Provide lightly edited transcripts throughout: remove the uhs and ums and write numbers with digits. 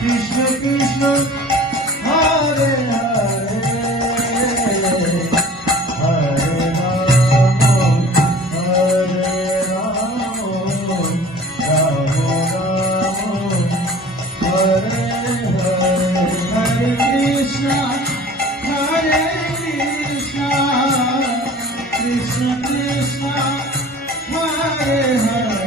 Krishna Krishna Hare Hare Hare Ram Hare Ram Ram Ram Hare Hare Hare Krishna Hare Krishna Krishna Krishna Hare Hare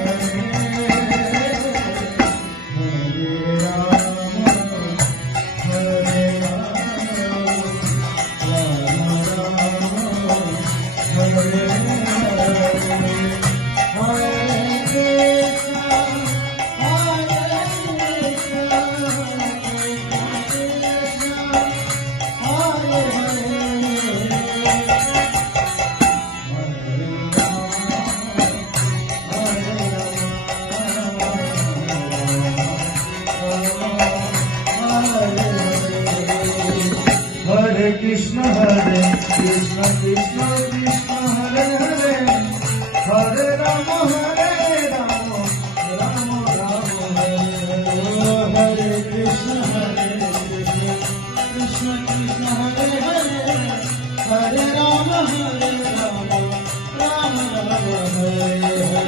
Hare Krishna Krishna Krishna Hare Hare Hare Rama Rama Rama Hare Krishna Krishna Krishna Hare Hare Hare Rama Rama Rama Rama Hare